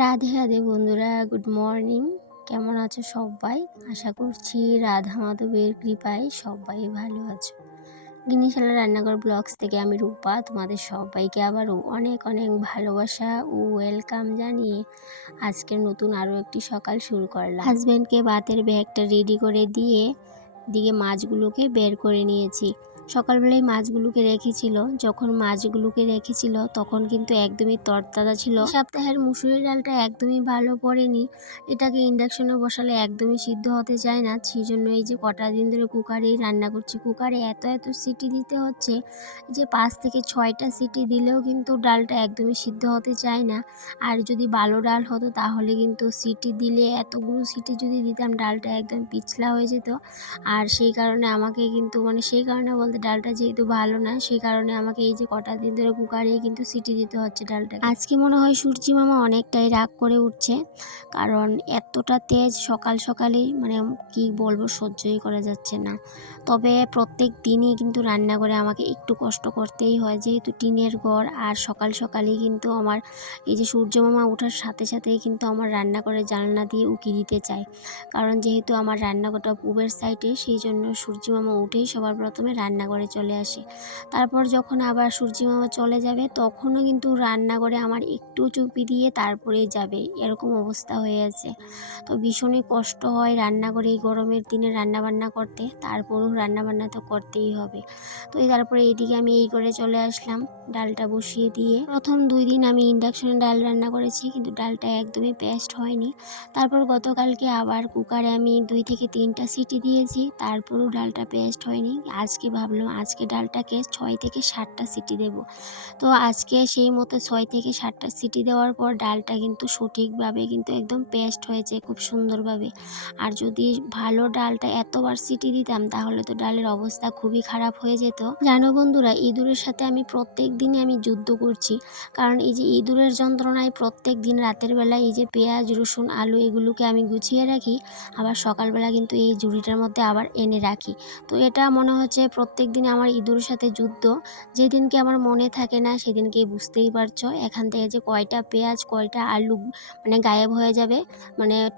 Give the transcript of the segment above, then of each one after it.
রাধে রাধে বন্ধুরা, good morning. কেমন আছো সবাই? আশা করছি রাধা মাধবের কৃপায় সবাই ভালো আছো। গিনিশালা রান্নাঘর ব্লগস থেকে আমি রূপা তোমাদের সবাইকে আবারও অনেক অনেক ভালোবাসা ও ওয়েলকাম জানিয়ে আজকের নতুন আরও একটি সকাল শুরু করলাম। হাজব্যান্ডকে ভাতের ব্যাগটা রেডি করে দিয়ে দিকে মাছগুলোকে বের করে নিয়েছি। সকালবেলায় মাছগুলোকে রেখেছিল, যখন মাছগুলোকে রেখেছিল তখন কিন্তু একদমই তরতাজা ছিল। সপ্তাহের মুসুরির ডালটা একদমই ভালো পড়েনি, এটাকে ইন্ডাকশনে বসালে একদমই সিদ্ধ হতে চায় না। সেই জন্য এই যে কটা দিন ধরে কুকারেই রান্না করছি। কুকারে এত এত সিটি দিতে হচ্ছে যে 5 থেকে 6টা সিটি দিলেও কিন্তু ডালটা একদমই সিদ্ধ হতে চায় না। আর যদি ভালো ডাল হতো তাহলে কিন্তু সিটি দিলে এতগুলো সিটি যদি দিতাম ডালটা একদম পিছলা হয়ে যেত। আর সেই কারণে আমাকে কিন্তু সেই কারণে বলতে ডালটা যেহেতু ভালো না, সেই কারণে আমাকে এই যে কটা দিন ধরে কুকারে কিন্তু সিটি দিতে হচ্ছে ডালটা। আজকে মনে হয় সূর্যি মামা অনেকটাই রাগ করে উঠছে, কারণ এতটা তেজ সকাল সকালেই কি বলবো, সহ্যই করা যাচ্ছে না। তবে প্রত্যেক দিনই কিন্তু রান্না করে আমাকে একটু কষ্ট করতেই হয়, যেহেতু টিনের ঘর। আর সকাল সকালেই কিন্তু আমার এই যে সূর্য মামা ওঠার সাথে সাথেই কিন্তু আমার রান্না করে জানলা দিয়ে উকি দিতে চাই, কারণ যেহেতু আমার রান্নাঘরটা পূবের সাইডে, সেই জন্য সূর্য মামা উঠেই সবার প্রথমে রান্নাঘরে চলে আসে। তারপর যখন আবার সূর্য মামা চলে যাবে তখনও কিন্তু রান্নাঘরে আমার একটু চুপি দিয়ে তারপরে যাবে, এরকম অবস্থা হয়ে আছে। তো ভীষণই কষ্ট হয় রান্নাঘরে এই গরমের দিনে রান্নাবান্না করতে, তারপরেও রান্নাবান্না তো করতেই হবে। তো তারপরে এইদিকে আমি এই করে চলে আসলাম ডালটা বসিয়ে দিয়ে। প্রথম 2 দিন আমি ইন্ডাকশনে ডাল রান্না করেছি, কিন্তু ডালটা একদমই পেস্ট হয়নি। তারপর গতকালকে আবার কুকারে আমি 2 থেকে 3টা সিটি দিয়েছি, তারপরেও ডালটা পেস্ট হয়নি। আজকে ভাবলাম আজকে ডালটাকে 6 থেকে 7টা সিটি দেব। তো আজকে সেই মতো 6 থেকে 7টা সিটি দেওয়ার পর ডালটা কিন্তু সঠিকভাবে কিন্তু একদম পেস্ট হয়েছে খুব সুন্দরভাবে। আর যদি ভালো ডালটা এতবার সিটি দিতাম তাহলে তো ডালের অবস্থা খুবই খারাপ হয়ে যেত। জানো বন্ধুরা, ইঁদুরের সাথে আমি প্রত্যেক দিনই আমি যুদ্ধ করছি, কারণ এই যে ইঁদুরের যন্ত্রণায় প্রত্যেক দিন রাতের বেলা এই যে পেঁয়াজ রসুন আলু এগুলোকে আমি গুছিয়ে রাখি, আবার সকালবেলা কিন্তু এই ঝুড়িটার মধ্যে আবার এনে রাখি। তো এটা মনে হচ্ছে প্রত্যেক দিন আমার ইঁদুরের সাথে যুদ্ধ। যেদিনকে আমার মনে থাকে না সেদিনকেই বুঝতেই পারছো এখান থেকে যে কয়টা পেঁয়াজ কয়টা আলু গায়েব হয়ে যাবে,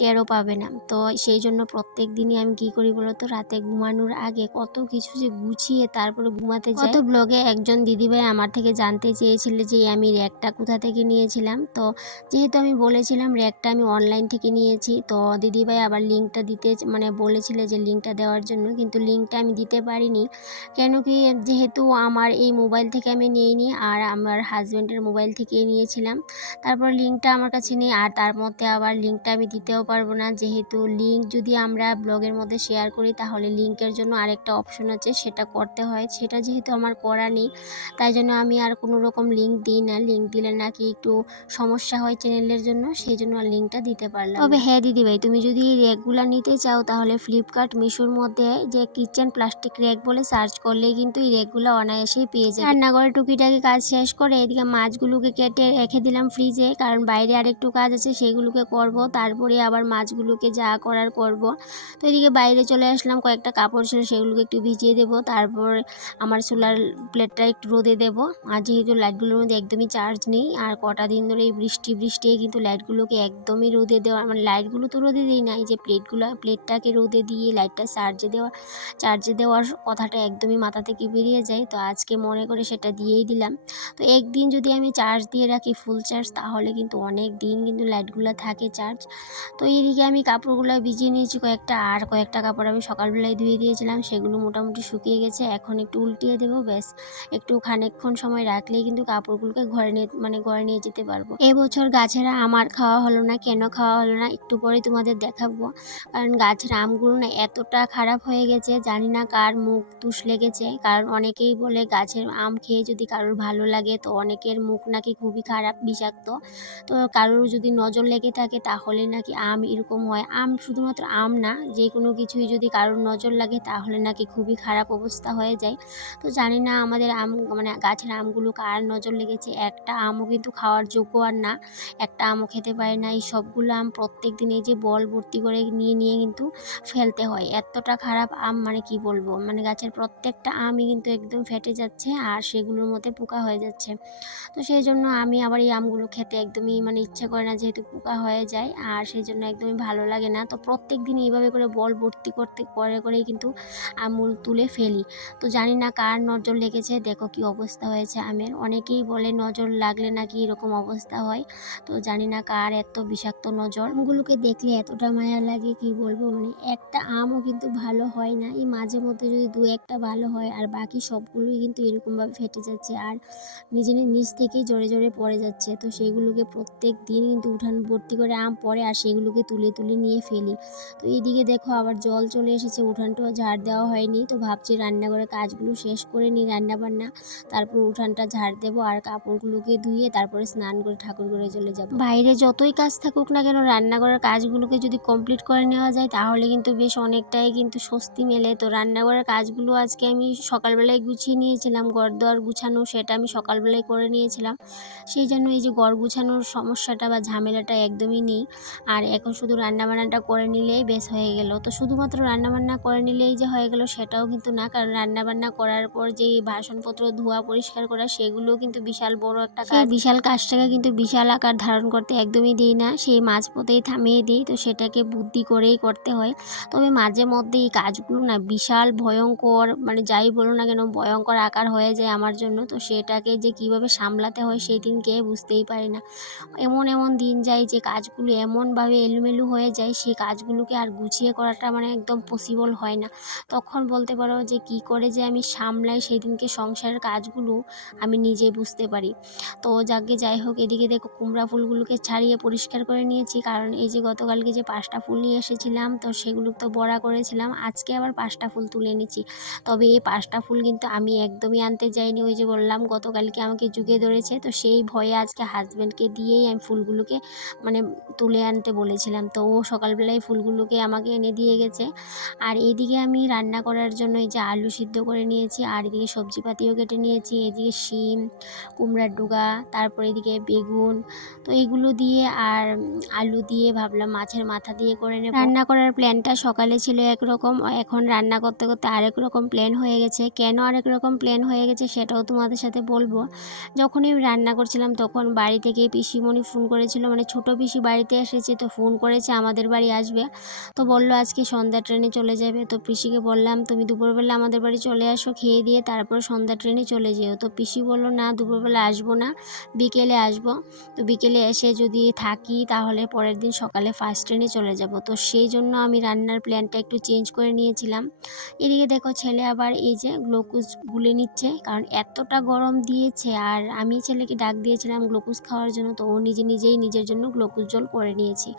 টেরও পাবে না। তো সেই জন্য প্রত্যেক দিনই আমি কি করি বলতো, রাতে ঘুমানোর আগে কত কিছু যে গুছিয়ে তারপরে ঘুমাতে যাই। কত ব্লগে একজন দিদিভাই আমার থেকে জানতে চেয়েছিল যে আমি র্যাকটা কোথা থেকে নিয়েছিলাম। তো যেহেতু আমি বলেছিলাম র্যাকটা আমি অনলাইন থেকে নিয়েছি, তো দিদিভাই আবার লিঙ্কটা দিতে বলেছিল যে লিঙ্কটা দেওয়ার জন্য, কিন্তু লিঙ্কটা আমি দিতে পারিনি। কেন কি, যেহেতু আমার এই মোবাইল থেকে আমি নিইনি, আর আমার হাজব্যান্ডের মোবাইল থেকেই নিয়েছিলাম। তারপর লিঙ্কটা আমার কাছে নেই, আর তার মধ্যে আবার লিঙ্কটা আমি দিতেও পারবো না, যেহেতু লিঙ্ক যদি আমরা ব্লগের মধ্যে শেয়ার করি তাহলে লিঙ্কের জন্য আরেকটা অপশন আছে, সেটা করতে হয়। সেটা যেহেতু আমার করা নেই, তাই জন্য আমি আর কোনো রকম লিঙ্ক দিই না। লিঙ্ক দিলে নাকি একটু সমস্যা হয় চ্যানেলের জন্য, সেই জন্য আর লিঙ্কটা দিতে পারলাম। তবে হ্যাঁ দিদিভাই, তুমি যদি এই র্যাকগুলো নিতে চাও তাহলে ফ্লিপকার্ট মিশোর মধ্যে যে কিচেন প্লাস্টিক র্যাক বলে সার্চ করলেই কিন্তু এই র্যাকগুলো অনায়াসেই পেয়ে যাবে। রান্নাঘরে টুকিটাকি কাজ শেষ করে এদিকে মাছগুলোকে কেটে রেখে দিলাম ফ্রিজে, কারণ বাইরে আরেকটু কাজ আছে সেগুলোকে করব, তারপরে আবার মাছগুলোকে যা করার করব। তো এদিকে বাইরে চলে আসলাম, কয়েকটা কাপড় ছিল সেগুলোকে একটু ভিজিয়ে দেবো, তারপর আমার সোলার প্লেটটা একটু রোদে দেবো। আর যেহেতু লাইটগুলোর মধ্যে একদমই চার্জ নেই, আর কটা দিন ধরে এই বৃষ্টি কিন্তু লাইটগুলোকে একদমই রোদে দেওয়া, লাইটগুলো তো রোদে দিই না, এই যে প্লেটটাকে রোদে দিয়ে লাইটটা চার্জে দেওয়ার কথাটা একদমই মাথা থেকে বেরিয়ে যায়। তো আজকে মনে করে সেটা দিয়েই দিলাম। তো একদিন যদি আমি চার্জ দিয়ে রাখি ফুল চার্জ, তাহলে কিন্তু অনেক দিন কিন্তু লাইটগুলো থাকে চার্জ। তো এইদিকে আমি কাপড়গুলো ভিজিয়ে নিয়েছি কয়েকটা, আর কয়েকটা কাপড় আমি সকালবেলায় ধুয়ে দিয়েছিলাম, সেগুলো মোটামুটি শুকিয়ে গেছে। এখন একটু উল্টিয়ে দেবো, ব্যাস একটু খানিকক্ষণ সময় রাখলেই কিন্তু কাপড়গুলোকে ঘরে নিয়ে যেতে পারবো। এবছর গাছের আমার খাওয়া হলো না, কেন খাওয়া হলো না একটু পরে তোমাদের দেখাবো। কারণ গাছের আমগুলো না এতটা খারাপ হয়ে গেছে, জানি না কার মুখ তুষ লেগেছে। কারণ অনেকেই বলে গাছের আম খেয়ে যদি কারোর ভালো লাগে, তো অনেকের মুখ নাকি খুবই খারাপ বিষাক্ত। তো কারোর যদি নজর লেগে থাকে তাহলে নাকি আম এরকম হয়। আম শুধুমাত্র আম না, যে কোনো কিছুই যদি কারোর নজর লাগে তাহলে নাকি খুবই খারাপ অবস্থা হয়ে যায়। তো জানি না আমাদের আম গাছের আমগুলো কার নজর লেগেছে, একটা আমও কিন্তু খাওয়ার যোগ্য আর না, একটা আমও খেতে পারে না। এই সবগুলো আম প্রত্যেক দিন এই যে বল ভর্তি করে নিয়ে কিন্তু ফেলতে হয়। এতটা খারাপ আম কি বলবো, গাছের প্রত্যেক প্রত্যেকটা আমই কিন্তু একদম ফেটে যাচ্ছে আর সেগুলোর মধ্যে পোকা হয়ে যাচ্ছে। তো সেই জন্য আমি আবার এই আমগুলো খেতে একদমই মানে ইচ্ছে করে না, যেহেতু পোকা হয়ে যায় আর সেই জন্য একদমই ভালো লাগে না। তো প্রত্যেক দিন এইভাবে করে বল ভর্তি করেই কিন্তু আমগুলো তুলে ফেলি। তো জানি না কার নজর লেগেছে, দেখো কি অবস্থা হয়েছে আমের। অনেকেই বলে নজর লাগলে নাকি এরকম অবস্থা হয়। তো জানি না কার এত বিষাক্ত নজর। আমগুলোকে দেখলে এতটা মায়া লাগে কি বলবো, মানে একটা আমও কিন্তু ভালো হয় না। এই মাঝে মধ্যে যদি দু একটা ভালো হয় আর বাকি সবগুলোই কিন্তু এরকমভাবে ফেটে যাচ্ছে আর নিচ থেকেই জোরে জোরে পড়ে যাচ্ছে। তো সেইগুলোকে প্রত্যেক দিন কিন্তু উঠান ভর্তি করে আম পড়ে আর সেগুলোকে তুলে তুলে নিয়ে ফেলি। তো এইদিকে দেখো আবার জল চলে এসেছে, উঠানটাও ঝাড় দেওয়া হয়নি। তো ভাবছি রান্নাঘরের কাজগুলো শেষ করে নিই, রান্নাবান্না, তারপর উঠানটা ঝাড় দেবো আর কাপড়গুলোকে ধুয়ে তারপরে স্নান করে ঠাকুর ঘরে চলে যাব। বাইরে যতই কাজ থাকুক না কেন, রান্নাঘরের কাজগুলোকে যদি কমপ্লিট করে নেওয়া যায় তাহলে কিন্তু বেশ অনেকটাই কিন্তু স্বস্তি মেলে। তো রান্নাঘরের কাজগুলো আজকে আমি সকালবেলায় গুছিয়ে নিয়েছিলাম, ঘরদোর গুছানো সেটা আমি সকালবেলায় করে নিয়েছিলাম। সেই জন্য এই যে ঘর গুছানোর সমস্যাটা বা ঝামেলাটা একদমই নেই। আর এখন শুধু রান্নাবান্নাটা করে নিলেই বেশ হয়ে গেল। তো শুধুমাত্র রান্নাবান্না করে নিলেই যে হয়ে গেল সেটাও কিন্তু না, কারণ রান্নাবান্না করার পর যেই বাসনপত্র ধোয়া পরিষ্কার করা সেগুলোও কিন্তু বিশাল বড় একটা কাজ। বিশাল কাজটাকে কিন্তু বিশাল আকার ধারণ করতে একদমই দিই না, সেই মাঝপথেই থামিয়ে দিই। তো সেটাকে বুদ্ধি করেই করতে হয়। তবে মাঝে মধ্যে এই কাজগুলো না বিশাল ভয়ঙ্কর, মানে যাই বলো না কেন ভয়ঙ্কর আকার হয়ে যায় আমার জন্য। তো সেটাকে যে কিভাবে সামলাতে হয় সেই দিনকে বুঝতেই পারি না। এমন এমন দিন যায় যে কাজগুলো এমনভাবে এলোমেলো হয়ে যায়, সেই কাজগুলোকে আর গুছিয়ে করাটা মানে একদম পসিবল হয় না। তখন বলতে পারো যে কি করে যে আমি সামলাই সেই দিনকে সংসারের কাজগুলো আমি নিজেই বুঝতে পারি। তো যাই হোক, এদিকে দেখো কুমড়া ফুলগুলোকে ছাড়িয়ে পরিষ্কার করে নিয়েছি, কারণ এই যে গতকালকে যে 5টা ফুল নিয়ে এসেছিলাম তো সেগুলো তো বড়া করেছিলাম, আজকে আবার 5টা ফুল তুলে নিচ্ছি। তবে এই 5টা ফুল কিন্তু আমি একদমই আনতে যাইনি, ওই যে বললাম গতকালকে আমাকে জুগে ধরেছে। তো সেই ভয়ে আজকে হাজব্যান্ডকে দিয়েই আমি ফুলগুলোকে মানে তুলে আনতে বলেছিলাম। তো ও সকালবেলায় ফুলগুলোকে আমাকে এনে দিয়ে গেছে। আর এইদিকে আমি রান্না করার জন্য এই যে আলু সিদ্ধ করে নিয়েছি আর এদিকে সবজিপাতিও কেটে নিয়েছি। এদিকে শিম, কুমড়ার ডুগা, তারপর এদিকে বেগুন। তো এইগুলো দিয়ে আর আলু দিয়ে ভাবলাম মাছের মাথা দিয়ে করে নেব। রান্না করার প্ল্যানটা সকালে ছিল একরকম, এখন রান্না করতে করতে আরেক রকম প্ল্যান হয়ে গেছে। কেন আরেক রকম প্ল্যান হয়ে গেছে সেটাও তোমাদের সাথে বলবো। যখনই আমি রান্না করছিলাম তখন বাড়ি থেকে পিসিমণি ফোন করেছিল, মানে ছোট পিসি বাড়িতে এসেছে। তো ফোন করেছে আমাদের বাড়ি আসবে। তো বললো আজকে সন্ধ্যা ট্রেনে চলে যাবে। তো পিসিকে বললাম তুমি দুপুরবেলা আমাদের বাড়ি চলে আসো, খেয়ে দিয়ে তারপর সন্ধ্যা ট্রেনে চলে যেও। তো পিসি বললো না দুপুরবেলা আসবো না, বিকেলে আসবো। তো বিকেলে এসে যদি থাকি তাহলে পরের দিন সকালে ফার্স্ট ট্রেনে চলে যাব। তো সেই জন্য আমি রান্নার প্ল্যানটা একটু চেঞ্জ করে নিয়েছিলাম। এদিকে দেখো ছেলে আবার এই যে গ্লুকোজ গুলে নিচ্ছে, কারণ এতটা গরম দিয়েছে। আর আমি ছেলেকে ডাক দিয়েছিলাম গ্লুকোজ খাওয়ার জন্য, তো ও নিজেই নিজের জন্য গ্লুকোজ জল করে নিয়েছে।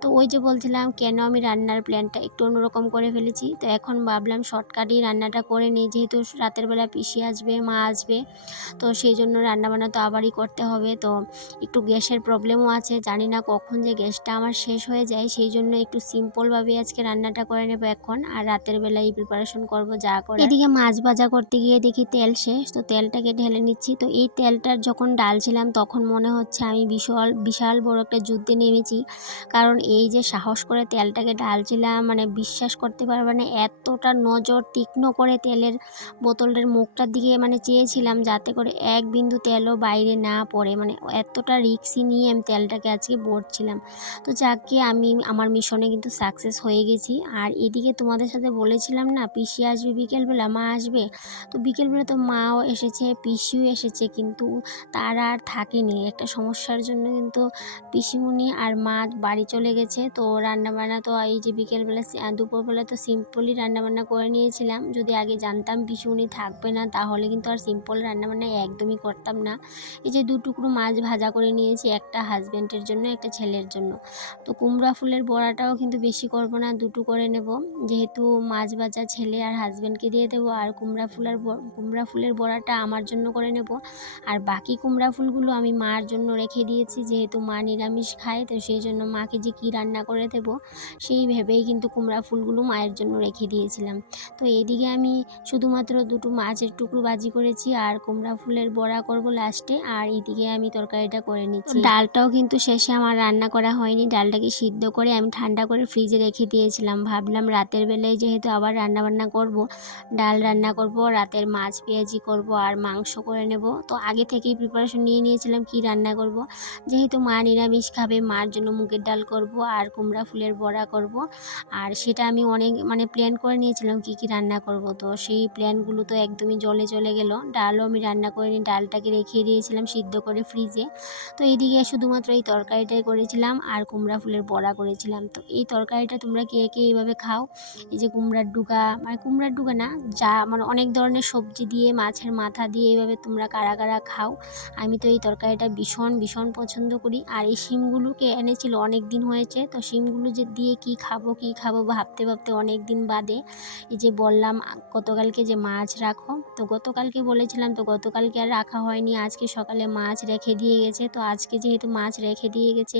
তো ওই যে বলছিলাম কেন আমি রান্নার প্ল্যানটা একটু অন্যরকম করে ফেলেছি। তো এখন ভাবলাম শর্টকাটেই রান্নাটা করে নিই, যেহেতু রাতের বেলা পিসি আসবে, মা আসবে। তো সেই জন্য রান্নাবান্না তো আবারই করতে হবে। তো একটু গ্যাসের প্রবলেমও আছে, জানি না কখন যে গ্যাসটা আমার শেষ হয়ে যায়, সেই জন্য একটু সিম্পলভাবে আজকে রান্নাটা করে নেব এখন। আর রাতের বেলায় প্রিপারেশন করব যা করে। এদিকে মাছ ভাজা করতে গিয়ে দেখি তেল শেষ, তো তেলটাকে ঢেলে নিচ্ছি। তো এই তেলটার যখন ডালছিলাম তখন মনে হচ্ছে আমি বিশাল বড় একটা যুদ্ধে নেমেছি, কারণ এই যে সাহস করে তেলটাকে ঢালছিলাম, মানে বিশ্বাস করতে পারবে না এতটা নজর তীক্ষ্ণ করে তেলের বোতলের মুখটার দিকে মানে চেয়েছিলাম যাতে করে এক বিন্দু তেলও বাইরে না পড়ে, মানে এতটা রিস্কি নিয়ে আমি তেলটাকে আজকে ভরছিলাম। তো যাকে আমি আমার মিশনে কিন্তু সাকসেস হয়ে গেছি। আর এদিকে তোমাদের সাথে বলেছিলাম না পিসি আসবে বিকেলবেলা, মা আসবে। তো বিকেলবেলা তো মাও এসেছে, পিসিও এসেছে, কিন্তু তারা আর থাকেনি একটা সমস্যার জন্য। কিন্তু পিসিমণি আর মা বাড়ি চলে গেছে। তো রান্নাবান্না তো এই যে বিকেলবেলা দুপুরবেলা তো সিম্পলই রান্নাবান্না করে নিয়েছিলাম। যদি আগে জানতাম পিসিমণি থাকবে না তাহলে কিন্তু আর সিম্পল রান্নাবান্না একদমই করতাম না। এই যে 2 টুকরো মাছ ভাজা করে নিয়েছি, একটা হাজব্যান্ডের জন্য একটা ছেলের জন্য। তো কুমড়া ফুলের বড়াটাও কিন্তু বেশি করব না, দুটো করে নেব, যেহেতু মাছ ভাজা ছেলে আর হাজব্যান্ডকে দিয়ে দেবো। আর কুমড়া ফুলের বড়াটা আমার জন্য করে নেব। আর বাকি কুমড়া ফুলগুলো আমি মার জন্য রেখে দিয়েছি, যেহেতু মা নিরামিষ খায়। তো সেই জন্য মাকে যে কী রান্না করে দেবো সেই ভেবেই কিন্তু কুমড়া ফুলগুলো মায়ের জন্য রেখে দিয়েছিলাম। তো এইদিকে আমি শুধুমাত্র দুটো মাছের টুকরো ভাজি করেছি আর কুমড়া ফুলের বড়া করব লাস্টে। আর এদিকে আমি তরকারিটা করে নিচ্ছি। ডালটাও কিন্তু শেষে আমার রান্না করা হয়নি, ডালটাকে সিদ্ধ করে আমি ঠান্ডা করে ফ্রিজে রেখে দিয়েছিলাম। ভাবলাম রাতের বেলায় যেহেতু আবার রান্না বান্না করব, ডাল রান্না করব, রাতের মাছ পেঁয়াজি করব আর মাংস করে নেব। তো আগে থেকেই প্রিপারেশন নিয়ে নিয়েছিলাম কি রান্না করব। যেহেতু মা নিরামিষ খাবে, মার জন্য মুগের ডাল করব আর কুমড়া ফুলের বড়া করব। আর সেটা আমি অনেক প্ল্যান করে নিয়েছিলাম কি কি রান্না করব। তো সেই প্ল্যানগুলো তো একদমই জলে চলে গেল। ডালও আমি রান্না করে নিই, ডালটাকে রেখে দিয়েছিলাম সিদ্ধ করে ফ্রিজে। তো এইদিকে শুধুমাত্র এই তরকারিটাই করেছিলাম আর কুমড়া ফুলের বড়া করেছিলাম। তো এই তরকারিটা তোমরা কে কে এইভাবে খাও? এই যে কুমড়ার ডুগা, কুমড়ার ডুগা না, যা অনেক ধরনের সবজি দিয়ে, মাছের মাথা দিয়ে এইভাবে তোমরা কারা কারা খাও? আমি তো এই তরকারিটা ভীষণ ভীষণ পছন্দ করি। আর এই শিমগুলোকে এনেছিল অনেক দিন হয়েছে, তো শিমগুলো যে দিয়ে কি খাবো ভাবতে ভাবতে অনেক দিন বাদে এই যে বললাম গতকালকে যে মাছ রাখো, তো গতকালকে বলেছিলাম, তো গতকালকে আর রাখা হয়নি। আজকে সকালে মাছ রেখে দিয়ে গেছে, তো আজকে যেহেতু মাছ রেখে দিয়ে গেছে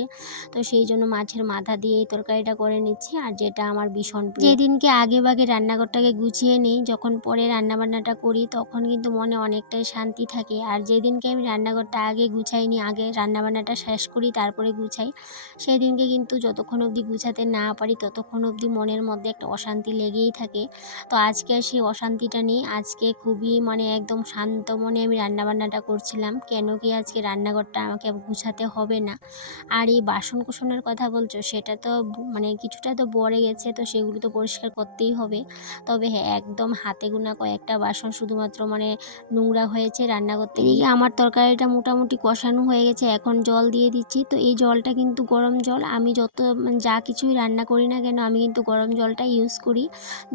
তো সেই জন্য মাছের মাথা দিয়ে এই তরকারিটা করে নিচ্ছি। আর যেটা আমার ভীষণ প্রিয়। যেদিনকে আগে ভাগে রান্নাঘরটাকে গুছিয়ে নিই, যখন পরে রান্নাবান্নাটা করি তখন কিন্তু মনে অনেকটাই শান্তি থাকে। আর যেদিনকে আমি রান্নাঘরটা আগে গুছাই নি, আগে রান্নাবান্নাটা শেষ করি তারপরে গুছাই, সেই দিনকে কিন্তু যতক্ষণ অবধি গুছাতে না পারি ততক্ষণ অবধি মনের মধ্যে একটা অশান্তি লেগেই থাকে। তো আজকে আর সেই অশান্তিটা নেই, আজকে খুবই একদম শান্ত মনে আমি রান্নাবান্নাটা করছিলাম। কেন কি আজকে রান্নাঘরটা আমাকে গুছাতে হবে না। আর এই বাসন কোসনের কথা বলছো, সেটা তো কিছুটা তো পড়ে গেছে, তো সেগুলো তো পরিষ্কার করতেই হবে। তবে হ্যাঁ, একদম হাতে গোনা কয়েকটা বাসন শুধুমাত্র নোংরা হয়েছে রান্না করতে গিয়ে। আমার তরকারিটা মোটামুটি কষানো হয়ে গেছে, এখন জল দিয়ে দিচ্ছি। তো এই জলটা কিন্তু গরম জল, আমি যত যা কিছুই রান্না করি না কেন আমি কিন্তু গরম জলটা ইউজ করি,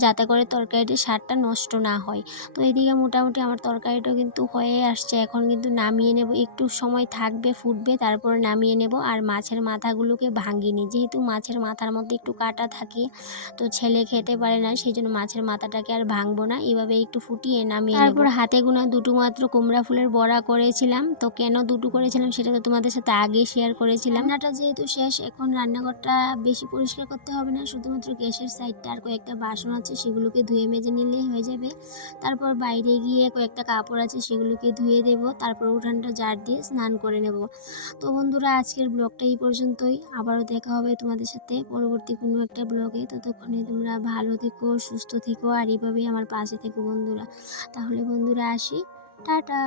যাতে করে তরকারিটির স্বাদটা নষ্ট না হয়। তো এদিকে মোটামুটি আমার তরকারিটাও কিন্তু হয়ে আসছে, এখন কিন্তু নামিয়ে নেব। একটু সময় থাকবে, ফুটবে, তারপরে নামিয়ে নেব। আর মাছের মাথাগুলোকে ভাঙিনি, যেহেতু মাছের মাথার মধ্যে একটু কাটা থাকে, তো ছেলে খেতে পারে না, সেই জন্য মাছের মাথাটাকে আর ভাঙবো না, এভাবে একটু ফুটিয়ে নামিয়ে নেব। তারপর হাতে গোনা দুটো মাত্র কুমড়া ফুলের বড়া করেছিলাম। তো কেন দুটো করেছিলাম সেটা তো তোমাদের সাথে আগে শেয়ার করেছিলাম। রান্নাটা যেহেতু শেষ, এখন রান্নাঘরটা বেশি পরিষ্কার করতে হবে না, শুধুমাত্র গ্যাসের সাইডটা আর কয়েকটা বাসন আছে সেগুলোকে ধুয়ে মেজে নিলেই হয়ে যাবে। তারপর বাইরে গিয়ে কয়েকটা কাপড় আছে সেগুলোকে ধুয়ে দেব, তারপর উঠানটা ঝাড় দিয়ে স্নান করে নেব। তো বন্ধুরা, আজকের ব্লগটা এই পর্যন্তই। আবারও দেখা হবে তোমাদের সাথে পরবর্তী কোনো একটা ব্লগে। ততক্ষণে তোমরা ভালো থেকো, সুস্থ থেকো আর এইভাবেই আমার পাশে থেকো বন্ধুরা। তাহলে বন্ধুরা আসি, টাটা।